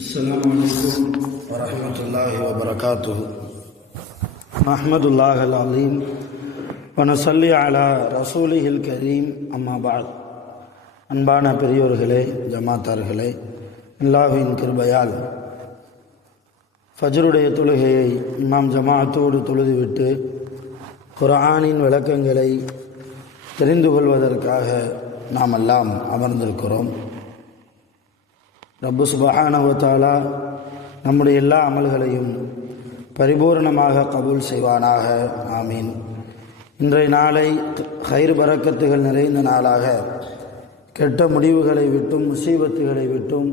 السلام عليكم ورحمة الله وبركاته. نحمد الله العظيم ونصلي على رسوله الكريم. أما بعد. அன்பான பெரியோர்களே, ஜமாத்தார்களே, அல்லாஹ்வின் கிருபையால் ஃபஜ்ருடைய தொழுகையை இமாம் ஜமாஅத்தோடு தொழுதுவிட்டு குர்ஆனின் விளக்கங்களை தெரிந்து கொள்வதற்காக நாம் எல்லாம் அமர்ந்திருக்கிறோம். ரப்பு சுப்ஹானஹு வ தஆலா நம்முடைய எல்லா அமல்களையும் பரிபூர்ணமாக கபூல் செய்வானாக. ஆமீன். இன்றைய நாளை ஹைர் பரக்கத்துகள் நிறைந்த நாளாக, கெட்ட முடிவுகளை விட்டும் முசீபத்துகளை விட்டும்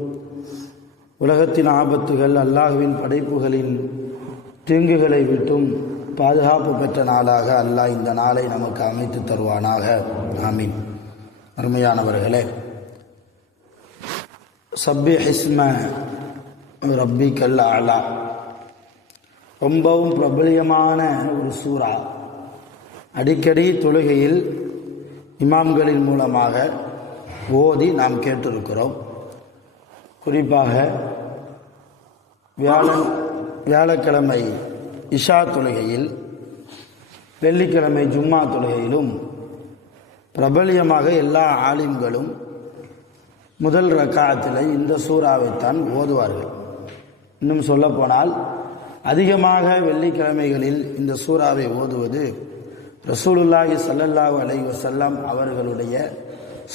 உலகத்தின் ஆபத்துகள், அல்லாஹ்வின் படைப்புகளின் தீங்குகளை விட்டும் பாதுகாப்பு பெற்ற நாளாக அல்லாஹ் இந்த நாளை நமக்கு அமைத்து தருவானாக. ஆமீன். அருமையானவர்களே, சப்பிஹ் இஸ்ம ரப்பிக்கல் அலா ரொம்பவும் பிரபலியமான ஒரு சூரா. அடிக்கடி தொழுகையில் இமாம்களின் மூலமாக ஓதி நாம் கேட்டிருக்கிறோம். குறிப்பாக வியாழக்கிழமை இஷா தொழுகையில், வெள்ளிக்கிழமை ஜும்மா தொழுகையிலும் பிரபலியமாக எல்லா ஆலிம்களும் முதல் ரக்காத்தில் இந்த சூறாவைத்தான் ஓதுவார்கள். இன்னும் சொல்லப்போனால் அதிகமாக வெள்ளிக்கிழமைகளில் இந்த சூறாவை ஓதுவது ரசூலுல்லாஹி ஸல்லல்லாஹு அலைஹி வஸல்லம் அவர்களுடைய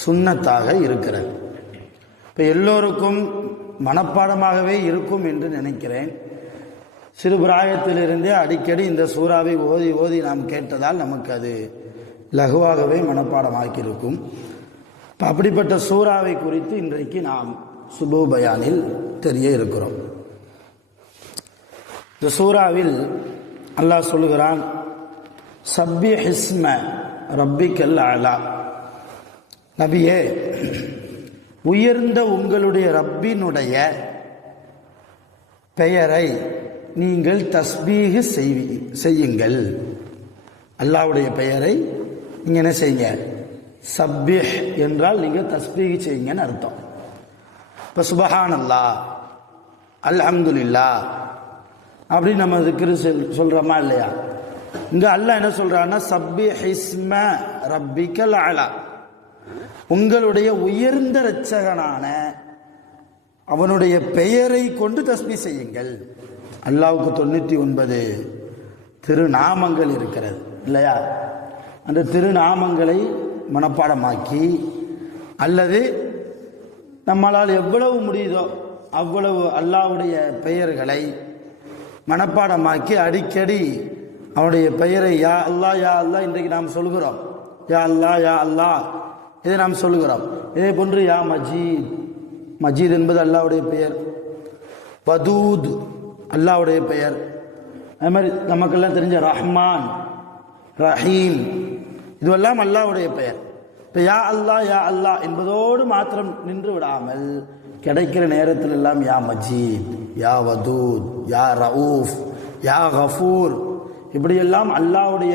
சுன்னத்தாக இருக்கிறது. இப்போ எல்லோருக்கும் மனப்பாடமாகவே இருக்கும் என்று நினைக்கிறேன். சிறு பிராயத்திலிருந்தே அடிக்கடி இந்த சூறாவை ஓதி ஓதி நாம் கேட்டதால் நமக்கு அது லகுவாகவே மனப்பாடமாக்கியிருக்கும். இப்போ அப்படிப்பட்ட சூறாவை குறித்து இன்றைக்கு நாம் சுபு பயானில் தெரிய இருக்கிறோம். இந்த சூறாவில் அல்லாஹ் சொல்லுகிறான், சப்பிஹ் இஸ்ம ரப்பிக்கல் அலா. நபியே, உயர்ந்த உங்களுடைய ரப்பினுடைய பெயரை நீங்கள் தஸ்பீஹ் செய்யுங்கள். அல்லாஹ்வுடைய பெயரை நீங்கள் என்ன செய்யுங்க? சப்பிஹ் என்றால் நீங்கள் தஸ்பீஹ் செய்யுங்கன்னு அர்த்தம். இப்போ சுபஹானல்லாஹ், அல்ஹம்துலில்லாஹ் அப்படின்னு நம்ம திக்ரு சொல்கிறோமா இல்லையா? இங்கே அல்லாஹ் என்ன சொல்கிறான்னா, சப்பிஹ் இஸ்ம ரப்பிக்கல் அலா, உங்களுடைய உயர்ந்த இரட்சகனான அவனுடைய பெயரை கொண்டு தஸ்பீஹ் செய்யுங்கள். அல்லாஹ்வுக்கு 99 திருநாமங்கள் இருக்கிறது இல்லையா? அந்த திருநாமங்களை மனப்பாடமாக்கி, அல்லது நம்மளால் எவ்வளவு முடியுதோ அவ்வளவு அல்லாஹ்வுடைய பெயர்களை மனப்பாடமாக்கி அடிக்கடி அவனுடைய பெயரை யா அல்லாஹ் யா அல்லாஹ் இன்றைக்கு நாம் சொல்கிறோம். யா அல்லாஹ் யா அல்லாஹ் இதை நாம் சொல்கிறோம். இதே போன்று யா மஜீத், மஜீத் என்பது அல்லாஹ்வுடைய பெயர். வதூத் அல்லாஹ்வுடைய பெயர். அதே மாதிரி நமக்கெல்லாம் தெரிஞ்ச ரஹ்மான், ரஹீம், இதுவெல்லாம் அல்லாஹ்வுடைய பெயர். இப்போ யா அல்லாஹ் என்பதோடு மாத்திரம் நின்று விடாமல் கிடைக்கிற நேரத்தில் எல்லாம் யா மஜீத், யா வதூத், யா ரவுஃப், யா கஃபூர், இப்படியெல்லாம் அல்லாஹ்வுடைய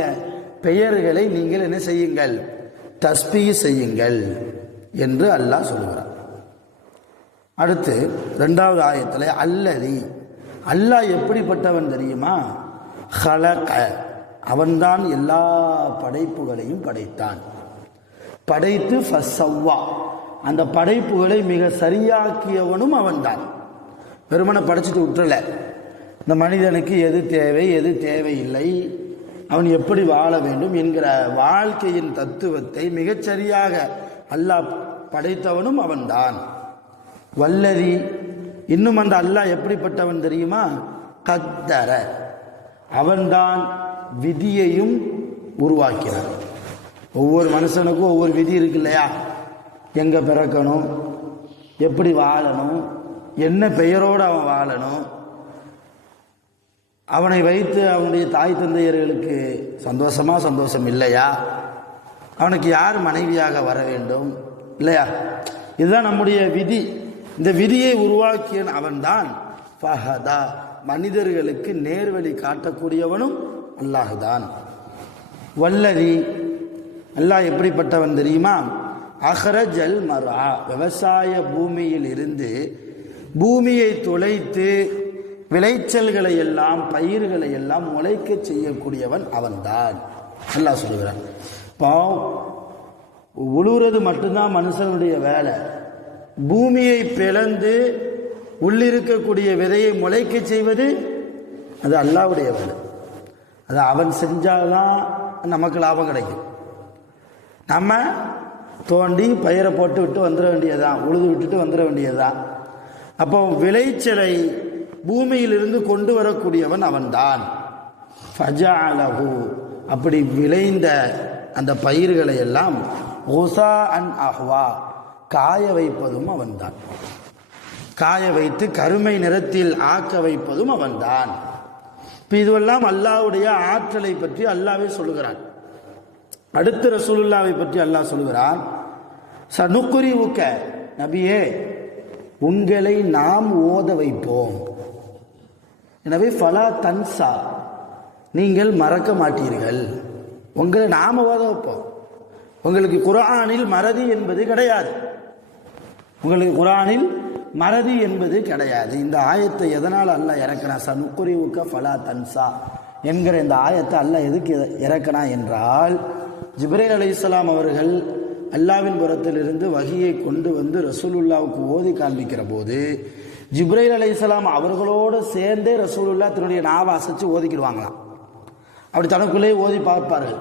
பெயர்களை நீங்கள் என்ன செய்யுங்கள்? தஸ்பீஹ் செய்யுங்கள் என்று அல்லாஹ் சொல்கிறார். அடுத்து 2வது ஆயத்தில் அல்லதி, அல்லாஹ் எப்படிப்பட்டவன் தெரியுமா? ஹலக, அவன்தான் எல்லா படைப்புகளையும் படைத்தான். படைத்து ஃபஸவ்வா, அந்த படைப்புகளை மிக சரியாக்கியவனும் அவன்தான். வெறுமனை படைச்சிட்டு விட்டுறல. இந்த மனிதனுக்கு எது தேவை எது தேவையில்லை, அவன் எப்படி வாழ வேண்டும் என்கிற வாழ்க்கையின் தத்துவத்தை மிகச்சரியாக அல்லாஹ் படைத்தவனும் அவன்தான். வல்லதி, இன்னும் அந்த அல்லாஹ் எப்படிப்பட்டவன் தெரியுமா? கத்தர, அவன்தான் விதியையும் உருவாக்கினான். ஒவ்வொரு மனுஷனுக்கும் ஒவ்வொரு விதி இருக்கு இல்லையா? எங்கே பிறக்கணும், எப்படி வாழணும், என்ன பெயரோடு அவன் வாழணும், அவனை வைத்து அவனுடைய தாய் தந்தையர்களுக்கு சந்தோஷம் இல்லையா, அவனுக்கு யார் மனைவியாக வர வேண்டும் இல்லையா? இதுதான் நம்முடைய விதி. இந்த விதியை உருவாக்கிய அவன்தான் ஃபஹதா, மனிதர்களுக்கு நேர்வழி காட்டக்கூடியவனும் அல்லாஹுதான். வல்லதி, அல்லாஹ் எப்படிப்பட்டவன் தெரியுமா? அஹ்ரஜல் மர்ஆ, விவசாய பூமியில் இருந்து பூமியை துளைத்து விளைச்சல்களை எல்லாம் பயிர்களை எல்லாம் முளைக்க செய்யக்கூடியவன் அவன்தான். அல்லாஹ் சொல்கிறான். உழுவுறது மட்டும்தான் மனுஷனுடைய வேலை. பூமியை பிளந்து உள்ளிருக்கக்கூடிய விதையை முளைக்க செய்வது அது அல்லாஹ்வுடைய வேலை. அது அவன் செஞ்சால்தான் நமக்கு லாபம் கிடைக்கும். நம்ம தோண்டி பயிரை போட்டு விட்டு வந்துட வேண்டியதுதான், உழுது விட்டுட்டு வந்துட வேண்டியதுதான். அப்போ விளைச்சலை பூமியிலிருந்து கொண்டு வரக்கூடியவன் அவன்தான். ஃபஜஅலஹு, அப்படி விளைந்த அந்த பயிர்களை எல்லாம் உஸாஅன் அஹ்வா, காய வைப்பதும் அவன்தான். காய வைத்து கருமை நிறத்தில் ஆக்க வைப்பதும் அவன்தான். இப்போ இதுவெல்லாம் அல்லாஹ்வுடைய ஆற்றலை பற்றி அல்லாஹ்வே சொல்லுகிறான். அடுத்து ரசூலுல்லாவை பற்றி அல்லாஹ் சொல்லுகிறான். சனுக்குரிவுக்க, நபியே உங்களை நாம் ஓத வைப்போம். எனவே ஃபலா தன்சா, நீங்கள் மறக்க மாட்டீர்கள். உங்களை நாம ஓத வைப்போம். உங்களுக்கு குர்ஆனில் மறதி என்பது கிடையாது. உங்களுக்கு குர்ஆனில் மறதி என்பது கிடையாது. இந்த ஆயத்தை எதனால் அல்லாஹ் இறக்கினா? சனுக்குரிவுக்க ஃபலா தன்சா என்கிற இந்த ஆயத்தை அல்லாஹ் எதுக்கு இறக்கினா என்றால், ஜிப்ரீல் அலைஹிஸ்ஸலாம் அவர்கள் அல்லாஹ்வின் புறத்திலிருந்து வஹியை கொண்டு வந்து ரசூலுல்லாவுக்கு ஓதி காண்பிக்கிற போது ஜிப்ரீல் அலைஹிஸ்ஸலாம் அவர்களோடு சேர்ந்தே ரசூலுல்லாஹ் தன்னுடைய நாவை அசைச்சு ஓதிக்கிடுவாங்களாம். அப்படி தனக்குள்ளே ஓதி பார்ப்பார்கள்.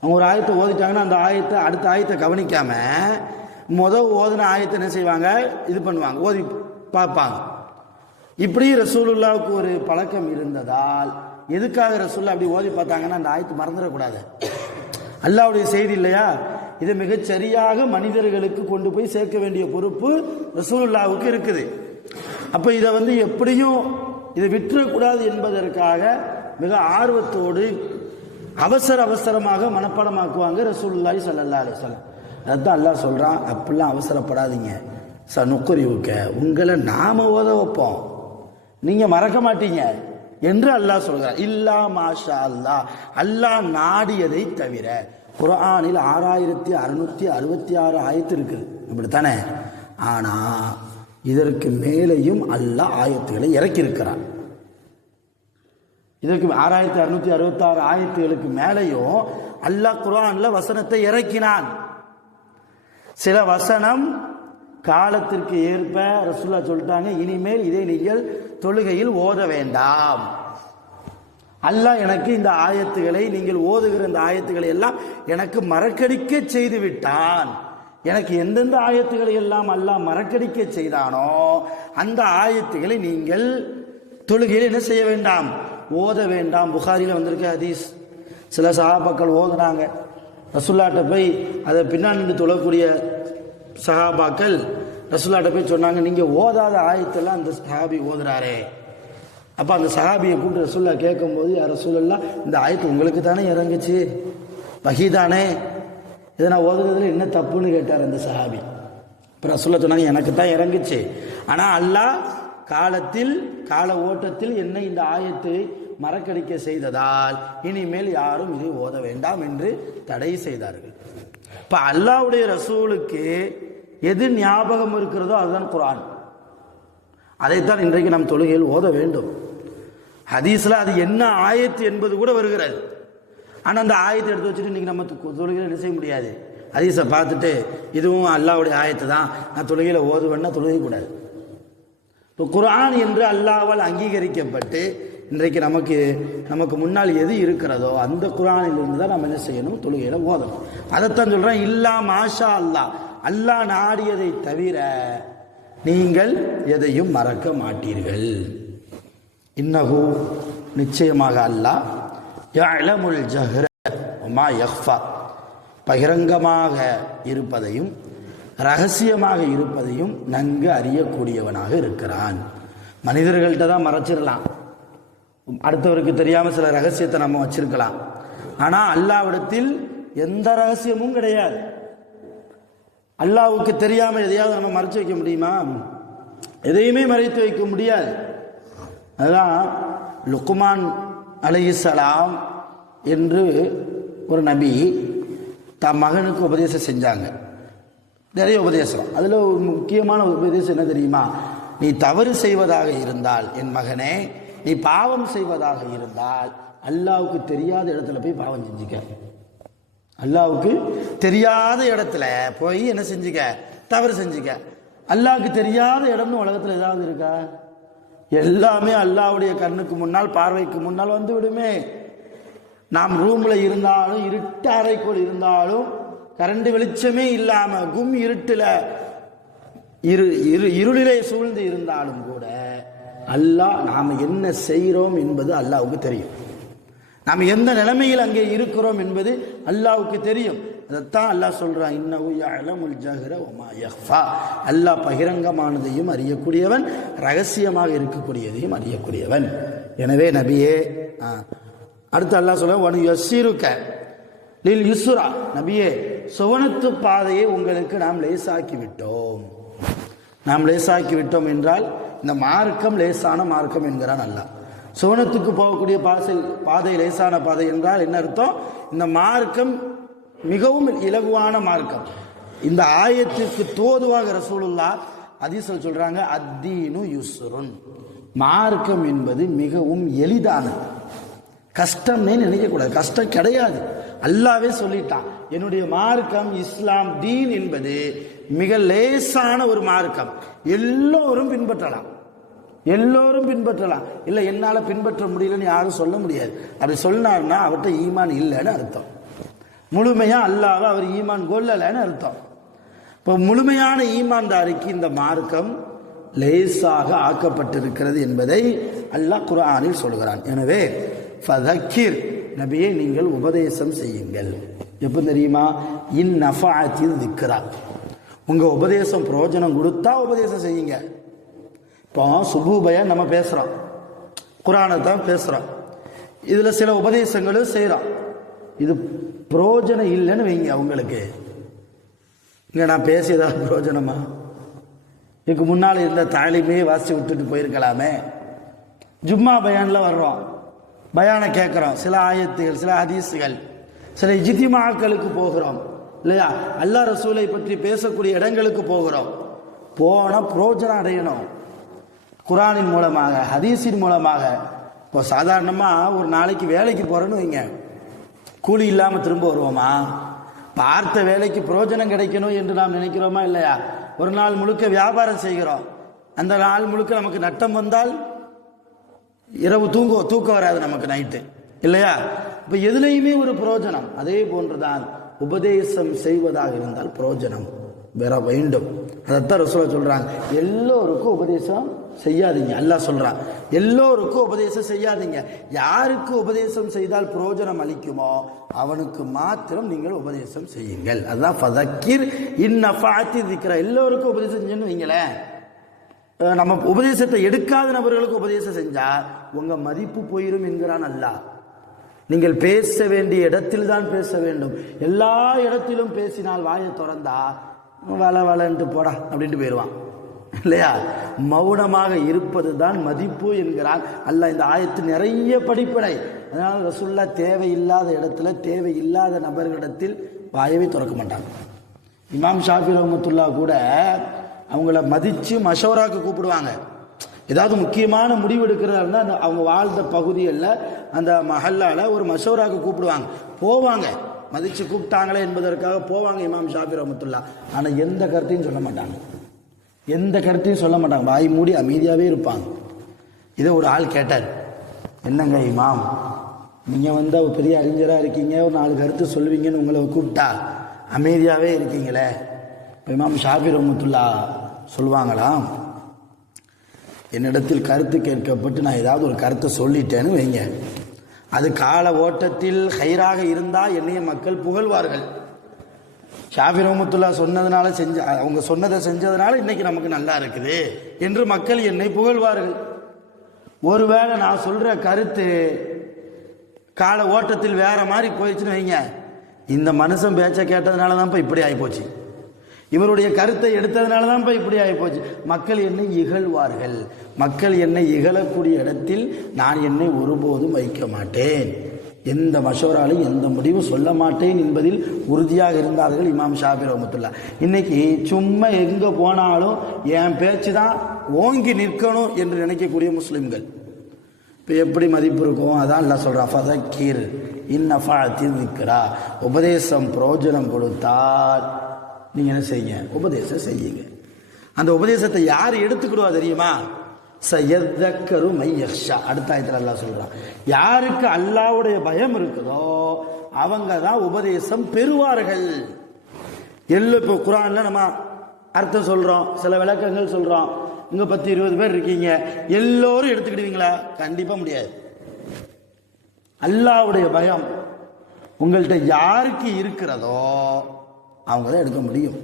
அவங்க ஒரு ஆயத்தை ஓதிட்டாங்கன்னா அந்த ஆயத்தை அடுத்த ஆயத்தை கவனிக்காம ஓதின ஆயத்தை என்ன செய்வாங்க, இது பண்ணுவாங்க, ஓதி பார்ப்பாங்க. இப்படி ரசூலுல்லாவுக்கு ஒரு பழக்கம் இருந்ததால் எதுக்காக ரசூலுல்லாஹ் அப்படி ஓதி பார்த்தாங்கன்னா அந்த ஆயத்தை மறந்துடக்கூடாது. அல்லாஹ்வுடைய செய்தி இல்லையா, இதை மிகச் சரியாக மனிதர்களுக்கு கொண்டு போய் சேர்க்க வேண்டிய பொறுப்பு ரசூலுல்லாவுக்கு இருக்குது. அப்போ இதை எப்படியும் இதை விட்டுறக்கூடாது என்பதற்காக மிக ஆர்வத்தோடு அவசரமாக மனப்பாடமாக்குவாங்க ரசூலுல்லாஹி ஸல்லல்லாஹு அலைஹி வஸல்லம். அதுதான் அல்லாஹ் சொல்றான், அப்படிலாம் அவசரப்படாதீங்க. சனுக்குரிவுக்க, உங்களை நாம ஓத வைப்போம், நீங்க மறக்க மாட்டீங்க என்று அல்லாஹ் சொல்கிறார். இல்லா மாஷா அல்லாஹ், அல்லாஹ் நாடியதை தவிர. குர்ஆனில் 6666 ஆயத்து இருக்குது, இப்படித்தானே? ஆனா இதற்கு மேலேயும் அல்லாஹ் ஆயத்துகளை இறக்கியிருக்கிறான். இதற்கு 6666 ஆயத்துகளுக்கு மேலேயும் அல்லாஹ் குர்ஆன்ல வசனத்தை இறக்கினான். சில வசனம் காலத்திற்கு ஏற்ப ரசூலுல்லாஹ் சொல்லிட்டாங்க, இனிமேல் இதை நீங்கள் தொழுகையில் ஓத வேண்டாம். அல்லாஹ் எனக்கு இந்த ஆயத்துகளை, நீங்கள் ஓதுகிற இந்த ஆயத்துக்களை எல்லாம் எனக்கு மறக்கடிக்க செய்து விட்டான். எனக்கு எந்தெந்த ஆயத்துக்களை எல்லாம் அல்லாஹ் மறக்கடிக்க செய்தானோ அந்த ஆயத்துக்களை நீங்கள் தொழுகையில் என்ன செய்ய வேண்டாம், ஓத வேண்டாம். புகாரியில் வந்திருக்க ஹதீஸ். சில சஹாபாக்கள் ஓதுனாங்க, ரசூலுல்லாஹ்ட்ட போய் அதை பின்னாடி நின்று தொழக்கூடிய சஹாபாக்கள் ரசூலுல்லாஹ்ட்ட போய் சொன்னாங்க, நீங்கள் ஓதாத ஆயத்தெல்லாம் அந்த சஹாபி ஓதுறாரே. அப்போ அந்த சஹாபியை கூப்பிட்டு ரசூலுல்லாஹ் கேட்கும்போது, ரசூலுல்லாஹ் இந்த ஆயத்து உங்களுக்கு தானே இறங்குச்சு, வஹி தானே, இதை நான் ஓதுறதுல என்ன தப்புன்னு கேட்டார் அந்த சஹாபி. இப்போ ரசூலுல்லாஹ் சொன்னாங்க, எனக்கு தான் இறங்குச்சு, ஆனால் அல்லாஹ் கால ஓட்டத்தில் என்னை இந்த ஆயத்தை மறக்கடிக்க செய்ததால் இனிமேல் யாரும் இதை ஓத வேண்டாம் என்று தடை செய்தார்கள். இப்போ அல்லாஹ்வுடைய ரசூலுக்கு எது ஞாபகம் இருக்கிறதோ அதுதான் குர்ஆன். அதைத்தான் இன்றைக்கு நாம் தொழுகையில் ஓத வேண்டும். ஹதீஸ்ல அது என்ன ஆயத்து என்பது கூட வருகிறது. ஆனால் அந்த ஆயத்தை எடுத்து வச்சுட்டு இன்னைக்கு நம்ம தொழுகையில் என்ன செய்ய முடியாது. ஹதீஸை பார்த்துட்டு இதுவும் அல்லாஹ்வுடைய ஆயத்து தான், நான் தொழுகையில் ஓதுவேன்னா தொழுகை கூடாது. இப்போ குர்ஆன் என்று அல்லாஹ்வால் அங்கீகரிக்கப்பட்டு இன்றைக்கு நமக்கு முன்னால் எது இருக்கிறதோ அந்த குர்ஆனில் இருந்து தான் நம்ம என்ன செய்யணும், தொழுகையில ஓதணும். அதைத்தான் சொல்றேன், இல்லா மாஷா அல்லாஹ், அல்லாஹ் நாடியதை தவிர நீங்கள் எதையும் மறக்க மாட்டீர்கள். இன்னஹு, நிச்சயமாக அல்லாஹ், யஅலமுல் ஜஹ்ர வமா யக்ஃபா, பகிரங்கமாக இருப்பதையும் ரகசியமாக இருப்பதையும் நன்கு அறியக்கூடியவனாக இருக்கிறான். மனிதர்கள்ட்ட தான் மறைச்சிடலாம், அடுத்தவருக்கு தெரியாமல் சில ரகசியத்தை நம்ம வச்சிருக்கலாம். ஆனால் அல்லாஹ்விடத்தில் எந்த ரகசியமும் கிடையாது. அல்லாஹ்வுக்கு தெரியாமல் எதையாவது நம்ம மறைச்சு வைக்க முடியுமா? எதையுமே மறைத்து வைக்க முடியாது. அதுதான் லுக்மான் அலைஹிஸ்ஸலாம் என்று ஒரு நபி தம் மகனுக்கு உபதேசம் செஞ்சாங்க. நிறைய உபதேசம். அதில் ஒரு முக்கியமான உபதேசம் என்ன தெரியுமா? நீ தவறு செய்வதாக இருந்தால் என் மகனே, நீ பாவம் செய்வதாக இருந்தால் அல்லாஹ்வுக்கு தெரியாத இடத்துல போய் பாவம் செஞ்சுக்க. அல்லாஹ்வுக்கு தெரியாத இடத்துல போய் என்ன செஞ்சுக்க? தவறு செஞ்சுக்க. அல்லாஹ்வுக்கு தெரியாத இடம்னு உலகத்தில் ஏதாவது இருக்கா? எல்லாமே அல்லாஹ்வுடைய கண்ணுக்கு முன்னால், பார்வைக்கு முன்னால் வந்து விடுமே. நாம் ரூம்ல இருந்தாலும், இருட்டு அறைக்குள் இருந்தாலும், கரண்ட் வெளிச்சமே இல்லாம கும் இருட்டுல இருளிலே சூழ்ந்து இருந்தாலும் கூட அல்லாஹ் நாம் என்ன செய்கிறோம் என்பது அல்லாஹ்வுக்கு தெரியும். நாம் எந்த நிலைமையில் அங்கே இருக்கிறோம் என்பது அல்லாஹ்வுக்கு தெரியும். அதைத்தான் அல்லாஹ் சொல்றான், இன்னஹு யஅலமுல் ஜஹ்ர வமா யக்ஃபா. அல்லாஹ் பகிரங்கமானதையும் அறியக்கூடியவன், ரகசியமாக இருக்கக்கூடியதையும் அறியக்கூடியவன். எனவே நபியே, அடுத்து அல்லாஹ் சொல்ல வனு யஸ்ஸிருக லில் யுஸ்ரா. நபியே, சுவனத்து பாதையை உங்களுக்கு நாம் லேசாக்கி விட்டோம். நாம் லேசாக்கி விட்டோம் என்றால் இந்த மார்க்கம் லேசான மார்க்கம் என்கிறான் அல்லாஹ். சுவனத்துக்கு போகக்கூடிய பாதை லேசான பாதை என்றால் என்ன அர்த்தம்? இந்த மார்க்கம் மிகவும் இலகுவான மார்க்கம். இந்த ஆயத்திற்கு தோதுவாக ரசூலுல்லாஹ் ஹதீஸில் சொல்றாங்க, அத்தீனு யுஸ்ருன். மார்க்கம் என்பது மிகவும் எளிதானது. கஷ்டம்னே நினைக்கக்கூடாது, கஷ்டம் கிடையாது. அல்லாவே சொல்லிட்டான், என்னுடைய மார்க்கம் இஸ்லாம் தீன் என்பது மிக லேசான ஒரு மார்க்கம், எல்லோரும் பின்பற்றலாம், எல்லோரும் பின்பற்றலாம். இல்லை என்னால பின்பற்ற முடியலன்னு யாரும் சொல்ல முடியாது. அப்படி சொன்னார்னா அவர்கிட்ட ஈமான் இல்லைன்னு அர்த்தம். முழுமையா அல்லாஹ் அவர் ஈமான் கொள்ளலைன்னு அர்த்தம். இப்போ முழுமையான ஈமான்தாரிக்கு இந்த மார்க்கம் லேசாக ஆக்கப்பட்டிருக்கிறது என்பதை அல்லாஹ் குர்ஆனில் சொல்கிறான். எனவே ஃபதக்கிர், நபியே நீங்கள் உபதேசம் செய்யுங்கள். எப்போ தெரியுமா? இன் நஃபஅத்தில் திக்ரா. உங்க உபதேசம் பிரயோஜனம் கொடுத்தா உபதேசம் செய்யுங்க. இப்போ சுபு பயான் நம்ம பேசுறோம், குர்ஆனை தான் பேசுறோம், இதுல சில உபதேசங்களும் செய்யறோம். இது பிரயோஜனம் இல்லைன்னு வைங்க, உங்களுக்கு இங்க நான் பேசியதாக பிரயோஜனமா? இதுக்கு முன்னால் இருந்த தாலிமே வாசிச்சு விட்டுட்டு போயிருக்கலாமே. ஜும்மா பயான்ல வர்றோம், பயானை கேட்குறோம், சில ஆயத்துகள், சில ஹதீஸுகள், சில இஜ்திமாக்களுக்கு போகிறோம் இல்லையா? அல்லாஹ் ரசூலை பற்றி பேசக்கூடிய இடங்களுக்கு போகிறோம். போன பிரயோஜனம் அடையணும், குர்ஆனின் மூலமாக, ஹதீஸின் மூலமாக. இப்போ சாதாரணமாக ஒரு நாளைக்கு வேலைக்கு போகிறோன்னு வைங்க, கூலி இல்லாமல் திரும்ப வருவோமா? பார்த்த வேலைக்கு பிரயோஜனம் கிடைக்கணும் என்று நாம் நினைக்கிறோமா இல்லையா? ஒரு நாள் முழுக்க வியாபாரம் செய்கிறோம், அந்த நாள் முழுக்க நமக்கு நட்டம் வந்தால் இரவு தூக்கம் வராது நமக்கு நைட்டு இல்லையா? இப்போ எதுலையுமே ஒரு பிரயோஜனம். அதே போன்றுதான் உபதேசம் செய்வதாக இருந்தால் பிரயோஜனம் பெற வேண்டும். அதைத்தான் ரசூலுல்லாஹ் சொல்றாங்க, எல்லோருக்கும் உபதேசம் செய்யாதீங்க. அல்லாஹ் சொல்றான், எல்லோருக்கும் உபதேசம் செய்யாதீங்க. யாருக்கு உபதேசம் செய்தால் பிரயோஜனம் அளிக்குமோ அவனுக்கு மாத்திரம் நீங்கள் உபதேசம் செய்யுங்கள். அதுதான் ஃபதக்கிர் இன் நஃபஅத்தி திக்ரா. எல்லோருக்கும் உபதேசம் செஞ்சு வைங்களேன். நம்ம உபதேசத்தை எடுக்காத நபர்களுக்கு உபதேசம் செஞ்சா உங்க மதிப்பு போயிரும் என்கிறான் அல்லாஹ். நீங்கள் பேச வேண்டிய இடத்தில் தான் பேச வேண்டும். எல்லா இடத்திலும் பேசினால் வாயை திறந்தா வளன்ட்டு போடா அப்படின்ட்டு போயிடுவான் இல்லையா? மௌனமாக இருப்பது தான் மதிப்பு என்கிறான் அல்லாஹ். இந்த ஆயத்து நிறைய படிப்படை. அதனால ரசூலுல்லாஹ் தேவையில்லாத இடத்துல, தேவையில்லாத நபர்களிடத்தில் வாயவே திறக்க மாட்டாங்க. இமாம் ஷாஃபி ரஹ்மத்துல்லாஹ் கூட அவங்கள மதித்து மஷவராக்கு கூப்பிடுவாங்க. ஏதாவது முக்கியமான முடிவு எடுக்கிறதா இருந்தால் அவங்க வாழ்ந்த பகுதிகளில், அந்த மஹல்லால ஒரு மஷவராக்கு கூப்பிடுவாங்க. போவாங்க, மதித்து கூப்பிட்டாங்களே என்பதற்காக போவாங்க இமாம் ஷாஃபி ரஹ்மத்துல்லாஹ். ஆனால் எந்த கருத்தையும் சொல்ல மாட்டாங்க, எந்த கருத்தையும் சொல்ல மாட்டாங்க, வாய் மூடி அமைதியாகவே இருப்பாங்க. இதை ஒரு ஆள் கேட்டார், என்னங்க இமாம், நீங்கள் வந்து பெரிய அறிஞராக இருக்கீங்க, ஒரு 4 கருத்து சொல்லுவீங்கன்னு உங்களை கூப்பிட்டா அமைதியாகவே இருக்கீங்களே. இமாம் ஷாஃபி ரஹ்மத்துல்லாஹ் சொல்லுவாங்களாம், என்னிடத்தில் கருத்து கேட்கப்பட்டு நான் ஏதாவது ஒரு கருத்தை சொல்லிட்டேன்னு வைங்க, அது கால ஓட்டத்தில் ஹைராக இருந்தால் என்னைய மக்கள் புகழ்வார்கள். ஷாஃபி ரஹ்மத்துல்லாஹ் சொன்னதுனால அவங்க சொன்னதை செஞ்சதுனால இன்னைக்கு நமக்கு நல்லா இருக்குது என்று மக்கள் என்னை புகழ்வார்கள். ஒருவேளை நான் சொல்ற கருத்து கால ஓட்டத்தில் வேற மாதிரி போயிடுச்சுன்னு வைங்க, இந்த மனுஷன் பேச்ச கேட்டதுனால தான் இப்படி ஆகிப்போச்சு, இவருடைய கருத்தை எடுத்ததுனால தான் இப்படி ஆகிப்போச்சு, மக்கள் என்னை இகழ்வார்கள். மக்கள் என்னை இகழக்கூடிய இடத்தில் நான் என்னை ஒருபோதும் வைக்க மாட்டேன், எந்த மஷவராலையும் எந்த முடிவும் சொல்ல மாட்டேன் என்பதில் உறுதியாக இருந்தார்கள் இமாம் ஷாஃபி ரஹ்மத்துல்லாஹ். இன்னைக்கு சும்மா எங்கே போனாலும் என் பேச்சு தான் ஓங்கி நிற்கணும் என்று நினைக்கக்கூடிய முஸ்லிம்கள். இப்போ எப்படி மதிப்பு இருக்கும்? அதான் அல்லாஹ் சொல்கிறான், ஃபதக்கீர் இன்னஃபஅத்தின் திக்ரா, உபதேசம் பிரயோஜனம் கொடுத்தால் நீங்கள் என்ன செய்யுங்க, உபதேசம் செய்யுங்க. அந்த உபதேசத்தை யார் எடுத்துக்கிடுவா தெரியுமா? சயதக்கரு மையக்ஷா. அடுத்த ஆயத்தில் அல்லாஹ் சொல்கிறான், யாருக்கு அல்லாஹ்வுடைய பயம் இருக்குதோ அவங்க தான் உபதேசம் பெறுவார்கள். இப்போ குர்ஆன்ல நம்ம அர்த்தம் சொல்கிறோம், சில விளக்கங்கள் சொல்கிறோம். இங்கே 10-20 பேர் இருக்கீங்க, எல்லோரும் எடுத்துக்கிடுவீங்களா? கண்டிப்பாக முடியாது. அல்லாஹ்வுடைய பயம் உங்கள்கிட்ட யாருக்கு இருக்கிறதோ அவங்க தான் எடுக்க முடியும்.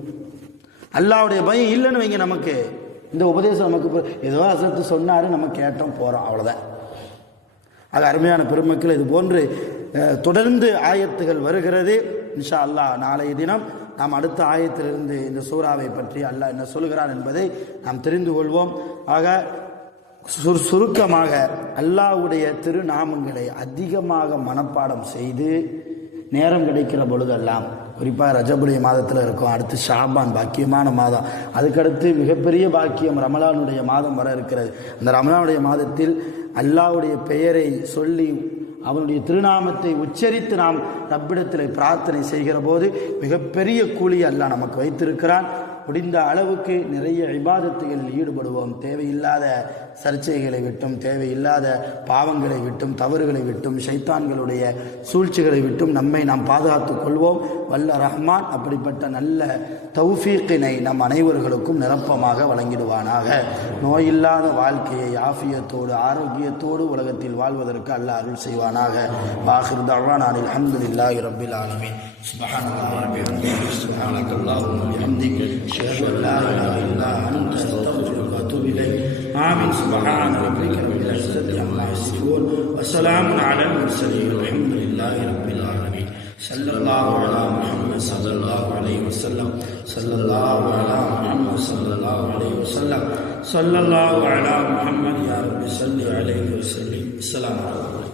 அல்லாஹ்வுடைய பயம் இல்லைன்னு வைங்க, நமக்கு இந்த உபதேசம் நமக்கு ஏதோ அசத்து சொன்னாரு, நம்ம கேட்டோம் போகிறோம், அவ்வளோதான். அது அருமையான பெருமக்கள், இது போன்று தொடர்ந்து ஆயத்துகள் வருகிறது. இன்ஷா அல்லாஹ் நாளைய தினம் நாம் அடுத்த ஆயத்திலிருந்து இந்த சூறாவை பற்றி அல்லாஹ் என்ன சொல்கிறான் என்பதை நாம் தெரிந்து கொள்வோம். ஆக சுருக்கமாக அல்லாஹ்வுடைய திருநாமங்களை அதிகமாக மனப்பாடம் செய்து நேரம் கிடைக்கிற பொழுதெல்லாம், குறிப்பாக ரஜபுடைய மாதத்தில் இருக்கும், அடுத்து ஷாபான் பாக்கியமான மாதம், அதுக்கடுத்து மிகப்பெரிய பாக்கியம் ரமலானுடைய மாதம் வர இருக்கிறது. அந்த ரமலானுடைய மாதத்தில் அல்லாஹ்வுடைய பெயரை சொல்லி அவனுடைய திருநாமத்தை உச்சரித்து நாம் ரப்பிடத்தில் பிரார்த்தனை செய்கிற போது மிகப்பெரிய கூலி அல்லாஹ் நமக்கு வைத்திருக்கிறான். முடிந்த அளவுக்கு நிறைய இபாதத்துகளில் ஈடுபடுவோம். தேவையில்லாத சர்ச்சைகளை விட்டும், தேவையில்லாத பாவங்களை விட்டும், தவறுகளை விட்டும், ஷைத்தான்களுடைய சூழ்ச்சிகளை விட்டும் நம்மை நாம் பாதுகாத்துக் கொள்வோம். வல்ல ரஹ்மான் அப்படிப்பட்ட நல்ல தௌஃபீக்கினை நம் அனைவர்களுக்கும் நிரப்பமாக வழங்கிடுவானாக. நோயில்லாத வாழ்க்கையை ஆஃபியத்தோடு ஆரோக்கியத்தோடு உலகத்தில் வாழ்வதற்கு அல்லாஹ் அருள் செய்வானாக. வாஹிர் தஅவானா அல்ஹம்துலில்லாஹி ரப்பில் ஆலமீன். சுப்ஹானல்லாஹி வ பிஹம்திஹி, சுப்ஹானக்கல்லாஹும்ம வ பிஹம்திக, அஷ்ஹது அன் லா இலாஹா இல்லா அன்த, அஸ்தக்ஃபிருக வ அத்தூபு இலைக். ஆமீன். சுப்ஹான ரப்பிக ரப்பில் இஸ்ஸத்தி அம்மா யசிஃபூன் வ ஸலாமுன் அலல் முர்ஸலீன் வல்ஹம்துலில்லாஹி ரப்பில் ஆலமீன். ஸல்லல்லாஹு அலா முஹம்மத் ஸல்லல்லாஹு அலைஹி வஸல்லம், ஸல்லல்லாஹு அலா முஹம்மத் ஸல்லல்லாஹு அலைஹி வஸல்லம், ஸல்லல்லாஹு அலா முஹம்மத் யா ரப்பி ஸல்லி அலைஹி வஸல்லிம். அஸ்ஸலாமு அலைக்கும்.